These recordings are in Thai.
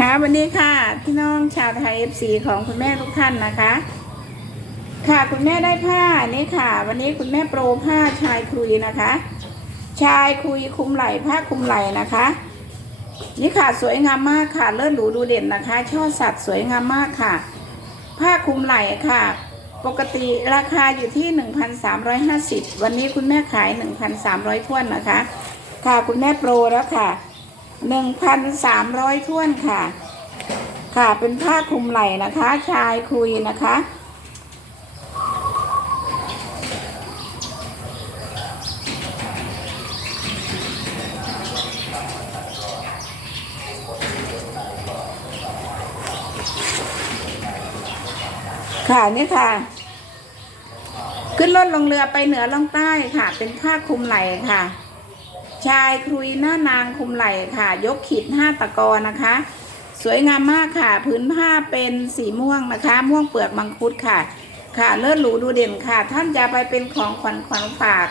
ค่ะวันนี้ค่ะพี่น้องชาวไทยเอฟซีของคุณแม่ทุกท่านนะคะ ค่ะคุณแม่ได้ผ้านี่ค่ะ วันนี้คุณแม่โปรผ้าชายคุยนะคะ ชายคุยคุมไหล่ผ้าคุมไหล่นะคะ นี่ค่ะสวยงามมากค่ะเลิศหรูดูเด่นนะคะ ช่อสัตว์สวยงามมากค่ะ ผ้าคุมไหล่ค่ะ ปกติราคาอยู่ที่ 1,350 วันนี้คุณแม่ขาย 1,300ท้วนนะคะ ค่ะคุณแม่โปรแล้วค่ะ1,300ท้วนค่ะ ค่ะเป็นผ้าคลุมไหล่นะคะ ชายคุยนะคะ ค่ะนี่ค่ะ ขึ้นรถลงเรือไปเหนือล่องใต้ค่ะ เป็นผ้าคลุมไหล่ค่ะ ชายครุยหน้านางคลุมไหล่ค่ะ ยกขีดห้าตะกอนะคะ สวยงามมากค่ะ พื้นผ้าเป็นสีม่วงนะคะ ม่วงเปลือกมังคุดค่ะ ค่ะเลิศหรูดูเด่นค่ะ ท่านจะไปเป็นของขวัญขวัญฝาก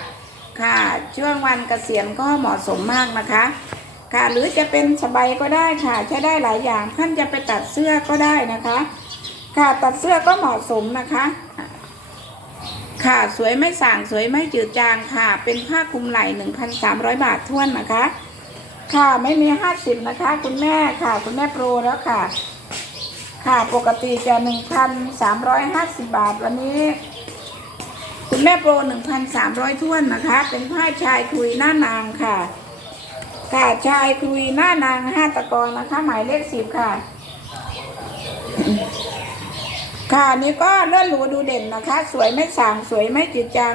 ค่ะ ช่วงวันเกษียณก็เหมาะสมมากนะคะ ค่ะหรือจะเป็นสบายก็ได้ค่ะใช้ได้หลายอย่างท่านจะไปตัดเสื้อก็ได้นะคะ ค่ะตัดเสื้อก็เหมาะสมนะคะค่ะสวยไม่ส่างสวยไม่จืดจางค่ะ เป็นผ้าคลุมไหล่1,300 บาทท้วนนะคะ ค่ะไม่มี50นะคะ คุณแม่ค่ะ คุณแม่โปรแล้วค่ะ ค่ะปกติจะ1,350บาทวันนี้ คุณแม่โปร1,300ท้วนนะคะ เป็นผ้าชายคุยหน้านางค่ะ ค่ะชายคุยหน้านางห้าตะกอนนะคะ หมายเลขสิบค่ะ ค่ะนี่ก็เลื่อนหรูดูเด่นนะคะ สวยไม่สางสวยไม่จืดจาง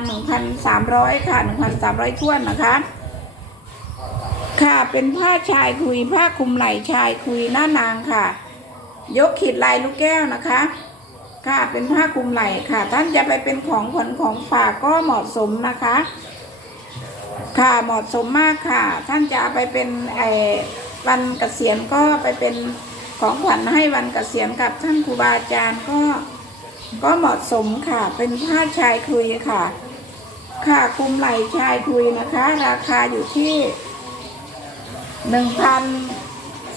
1,300ค่ะ1,300ท้วนนะคะ ค่ะเป็นผ้าชายคุย ผ้าคลุมไหล่ชายคุยหน้านางค่ะ ยกขีดลายลูกแก้วนะคะ ค่ะเป็นผ้าคลุมไหล่ค่ะ ท่านจะไปเป็นของขวัญของฝากก็เหมาะสมนะคะ ค่ะเหมาะสมมากค่ะ ท่านจะเอาไปเป็นไอ้วันเกษียณก็ไปเป็นของขวัญให้วันเกษียณกับท่านครูบาอาจารย์ก็ก็เหมาะสมค่ะ เป็นผ้าชายคุยค่ะ ค่ะคลุมไหล่ชายคุยนะคะ ราคาอยู่ที่ หนึ่งพัน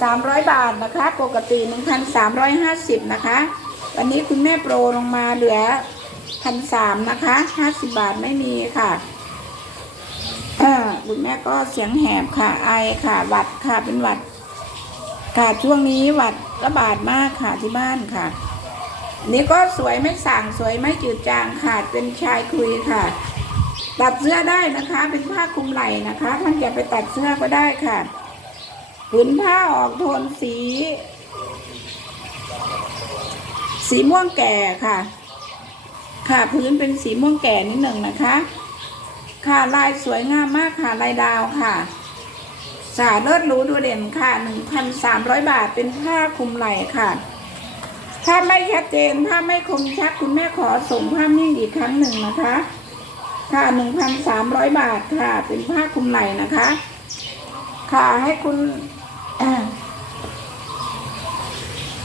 สามร้อยบาทนะคะ ปกติหนึ่งพันสามร้อยห้าสิบนะคะ วันนี้คุณแม่โปรลงมาเหลือพันสามนะคะห้าสิบบาทไม่มีค่ะคุณแม่ก็เสียงแหบค่ะ ไอค่ะหวัดค่ะเป็นหวัดค่ะช่วงนี้หวัดระบาดมากค่ะที่บ้านค่ะ นี่ก็สวยไม่สั่งสวยไม่จืดจางค่ะเป็นชายคุยค่ะ ตัดเสื้อได้นะคะ เป็นผ้าคลุมไหล่นะคะท่านจะไปตัดเสื้อก็ได้ค่ะ ผืนผ้าออกโทนสี สีม่วงแก่ค่ะ ค่ะพื้นเป็นสีม่วงแก่นิดหนึ่งนะคะ ค่ะลายสวยงามมากค่ะลายดาวค่ะสาเลิศรูดูเด่นค่ะ 1,300 บาทเป็นผ้าคลุมไหล่ค่ะ ถ้าไม่ชัดเจนถ้าไม่คมชัดคุณแม่ขอส่งภาพนิ่งอีกครั้งหนึ่งนะคะ ค่ะ 1,300 บาทค่ะ เป็นผ้าคลุมไหล่นะคะ ค่ะให้คุณ อ่า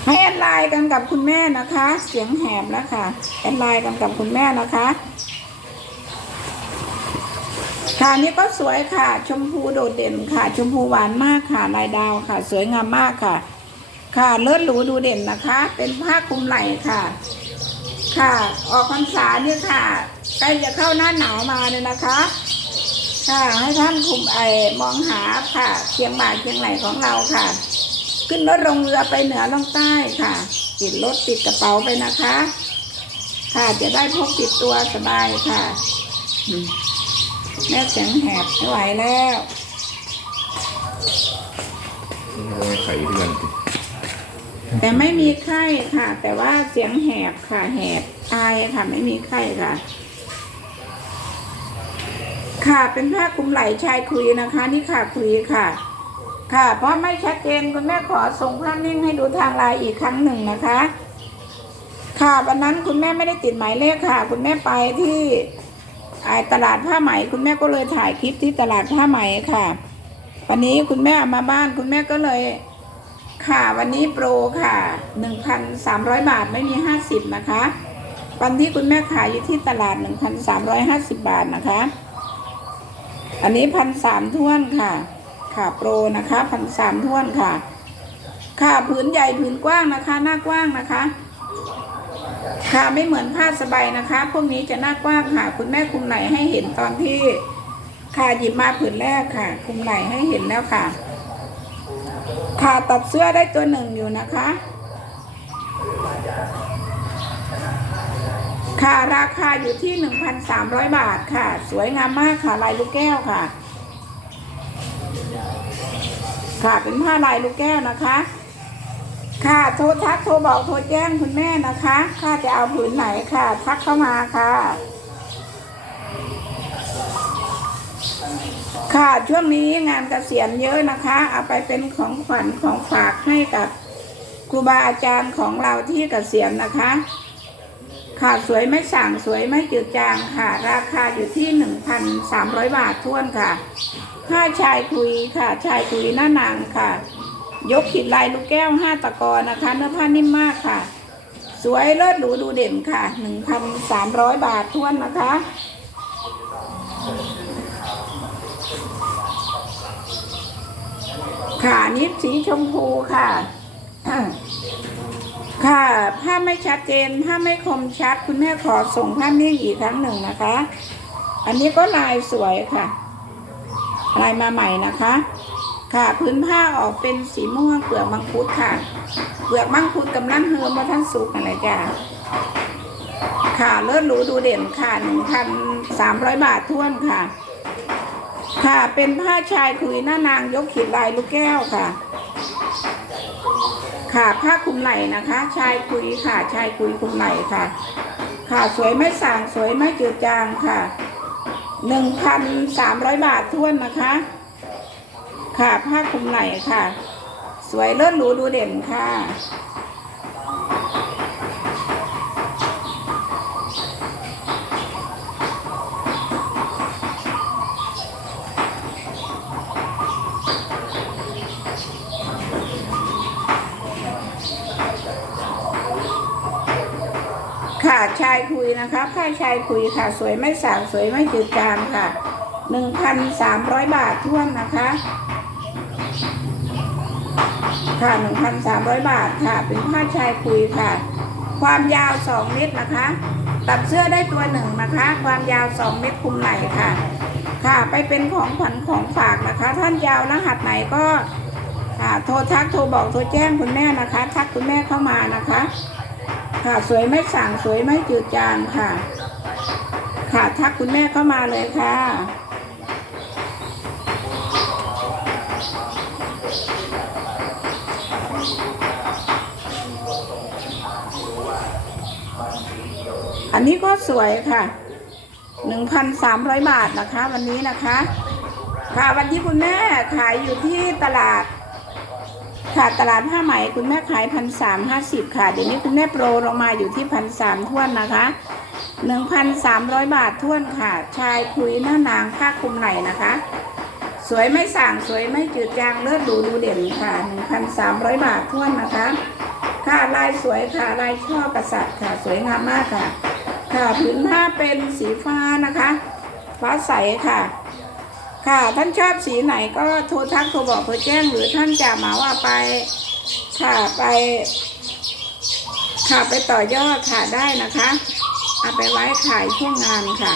ให้แอดไลน์กันกับคุณแม่นะคะ เสียงแหบแล้วค่ะแอดไลน์กันกับคุณแม่นะคะ ค่ะนี่ก็สวยค่ะ ชมพูโดดเด่นค่ะ ชมพูหวานมากค่ะลายดาวค่ะ สวยงามมากค่ะ ค่ะเลิศหรูดูเด่นนะคะ เป็นผ้าคลุมไหล่ค่ะ ค่ะ ออกพรรษาเนี่ยค่ะใกล้จะเข้าหน้าหนาวมาเลยนะคะ ค่ะให้ท่านคุมไอมองหาค่ะเชียงบ่าเชียงไหลของเราค่ะ ขึ้นรถลงเรือไปเหนือล่องใต้ค่ะติดรถติดกระเป๋าไปนะคะ ค่ะจะได้พกติดตัวสบายค่ะอืมแม่เสียงแหบไม่ไหวแล้วไข่เพื่อนแต่ไม่มีไข้ค่ะ แต่ว่าเสียงแหบค่ะแหบอายค่ะ ไม่มีไข้ค่ะ ค่ะเป็นผ้าคลุมไหล่ชายคุยนะคะ นี่ค่ะคุยค่ะ ค่ะ เพราะไม่ชัดเจนคุณแม่ขอส่งภาพนิ่งให้ดูทางไลน์อีกครั้งหนึ่งนะคะ ค่ะวันนั้นคุณแม่ไม่ได้ติดหมายเลขค่ะ คุณแม่ไปที่ไอ้ตลาดผ้าไหม คุณแม่ก็เลยถ่ายคลิปที่ตลาดผ้าไหมค่ะ วันนี้คุณแม่เอามาบ้านคุณแม่ก็เลยค่ะวันนี้โปรค่ะหนึ่งพันสามร้อยบาทไม่มีห้าสิบนะคะ วันที่คุณแม่ขายอยู่ที่ตลาดหนึ่งพันสามร้อยห้าสิบบาทนะคะ อันนี้พันสามท้วนค่ะค่ะโปรนะคะพันสามท้วนค่ะ ค่ะผืนใหญ่ผืนกว้างนะคะ หน้ากว้างนะคะ ค่ะไม่เหมือนผ้าสบายนะคะ พวกนี้จะหน้ากว้างค่ะ คุณแม่คุมไหล่ให้เห็นตอนที่ค่ะหยิบมาผืนแรกค่ะ คุมไหล่ให้เห็นแล้วค่ะ ค่ะตัดเสื้อได้ตัวหนึ่งอยู่นะคะ ค่ะราคาอยู่ที่ 1,300 บาทค่ะ สวยงามมากค่ะลายลูกแก้วค่ะ ค่ะเป็นผ้าลายลูกแก้วนะคะ ค่ะโทรทักโทรบอกโทรแจ้งคุณแม่นะคะค่าจะเอาผืนไหนค่ะ ทักเข้ามาค่ะ ค่ะช่วงนี้งานเกษียณเยอะนะคะ เอาไปเป็นของขวัญของฝากให้กับครูบาอาจารย์ของเราที่เกษียณนะคะ ค่ะสวยไม่สั่งสวยไม่จืดจางค่ะ ราคาอยู่ที่ 1,300 บาทท้วนค่ะผ้าชายคุยค่ะ ชายคุยหน้านางค่ะ ยกขีดลายลูกแก้วห้าตะกอนะคะ เนื้อผ้านิ่มมากค่ะ สวยเลิศหรูดูเด่นค่ะ 1,300 บาทท้วนนะคะค่ะนิดสีชมพูค่ะ ค่ะ ภาพไม่ชัดเจน ภาพไม่คมชัด คุณแม่ขอส่งภาพนิ่งอีกครั้งหนึ่งนะคะ อันนี้ก็ลายสวยค่ะ ลายมาใหม่นะคะ ค่ะ พื้นผ้าออกเป็นสีม่วงเปลือกมังคุดค่ะ เปลือกมังคุดกำลังเฮิมมาท่านสุกอะไรจ้ะค่ะเลิศหรูดูเด่นค่ะหนึ่งพันสามร้อยบาทท้วนค่ะ ค่ะเป็นผ้าชายคุยหน้านางยกขีดลายลูกแก้วค่ะ ค่ะผ้าคลุมไหล่นะคะ ชายคุยค่ะ ชายคุยคลุมไหล่ค่ะ ค่ะสวยไม่สางสวยไม่จืดจางค่ะหนึ่งพันสามร้อยบาทท้วนนะคะ ค่ะผ้าคลุมไหล่ค่ะ สวยเลิศหรูดูเด่นค่ะ ชายคุยนะคะ ผ้าชายคุยค่ะ สวยไม่สางสวยไม่จืดจางค่ะหนึ่งพันสามร้อยบาทท่วนนะคะ ค่ะหนึ่งพันสามร้อยบาทค่ะ เป็นผ้าชายคุยค่ะ ความยาวสองเมตรนะคะ ตัดเสื้อได้ตัวหนึ่งนะคะ ความยาวสองเมตรคุมไหล่ค่ะ ค่ะไปเป็นของขวัญของฝากนะคะ ท่านยาวรหัสไหนก็ค่ะโทรทักโทรบอกโทรแจ้งคุณแม่นะคะ ทักคุณแม่เข้ามานะคะ ค่ะสวยไม่สั่งสวยไม่จืดจางค่ะ ค่ะทักคุณแม่เข้ามาเลยค่ะอันนี้ก็สวยค่ะ1,300บาทนะคะ วันนี้นะคะ ค่ะวันที่คุณแม่ขายอยู่ที่ตลาด ค่ะตลาดผ้าไหมคุณแม่ขายพันสามห้าสิบค่ะ เดี๋ยวนี้คุณแม่โปรลงมาอยู่ที่พันสามท่วนนะคะหนึ่งพันสามร้อยบาทท่วนค่ะ ชายคุยหน้านางผ้าคลุมไหล่นะคะ สวยไม่สั่งสวยไม่จืดจางเลิศดูดูเด่นค่ะหนึ่งพันสามร้อยบาทท่วนนะคะ ค่ะลายสวยค่ะลายช่อกษัตริย์ค่ะ สวยงามมากค่ะ ค่ะผืนผ้าเป็นสีฟ้านะคะ ฟ้าใสค่ะ ค่ะ ท่านชอบสีไหนก็โทรทักโทรบอกโทรแจ้งหรือท่านจะมาว่าไป ค่ะไปค่ะไปต่อยอดค่ะได้นะคะเอาไปไว้ขายช่วงงานค่ะ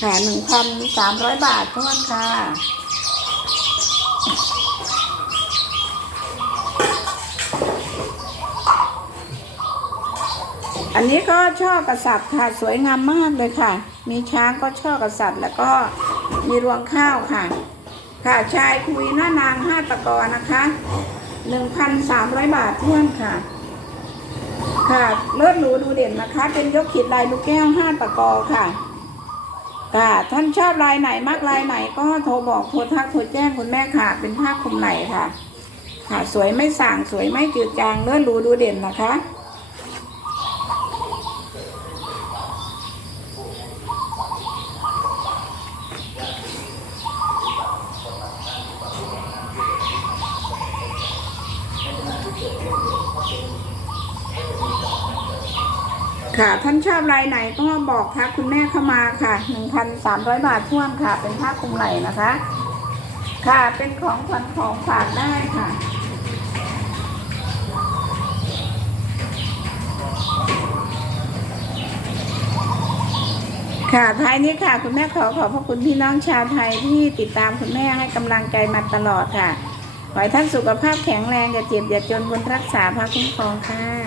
ค่ะหนึ่งพันสามร้อยบาทท้วนค่ะอันนี้ก็ช่อกษัตริย์ค่ะสวยงามมากเลยค่ะ มีช้างก็ช่อกษัตริย์แล้วก็ มีรวงข้าวค่ะ ค่ะชายคุยหน้านางห้าตะกอนะคะหนึ่งพันสามร้อยบาทท้วนค่ะ ค่ะเลิศหรูดูเด่นนะคะ เป็นยกขีดลายลูกแก้วห้าตะกอค่ะค่ะท่านชอบลายไหนมากลายไหนก็โทรบอกโทรทักโทรแจ้งคุณแม่ค่ะ เป็นผ้าคลุมไหล่ค่ะ ค่ะสวยไม่ส่างสวยไม่จืดจางเลิศหรูดูเด่นนะคะ ค่ะ ท่านชอบลายไหนก็บอกทักคุณแม่เข้ามาค่ะหนึ่งพันสามร้อยบาทท่วมค่ะ เป็นผ้าคลุมไหล่นะคะ ค่ะ เป็นของขวัญของฝากได้ค่ะค่ะท้ายนี้ค่ะคุณแม่ขอขอบพระคุณพี่น้องชาวไทยที่ติดตามคุณแม่ให้กำลังใจมาตลอดค่ะ ขอให้ท่านสุขภาพแข็งแรงอย่าเจ็บอย่าจนบุญรักษาพระคุ้มครองค่ะ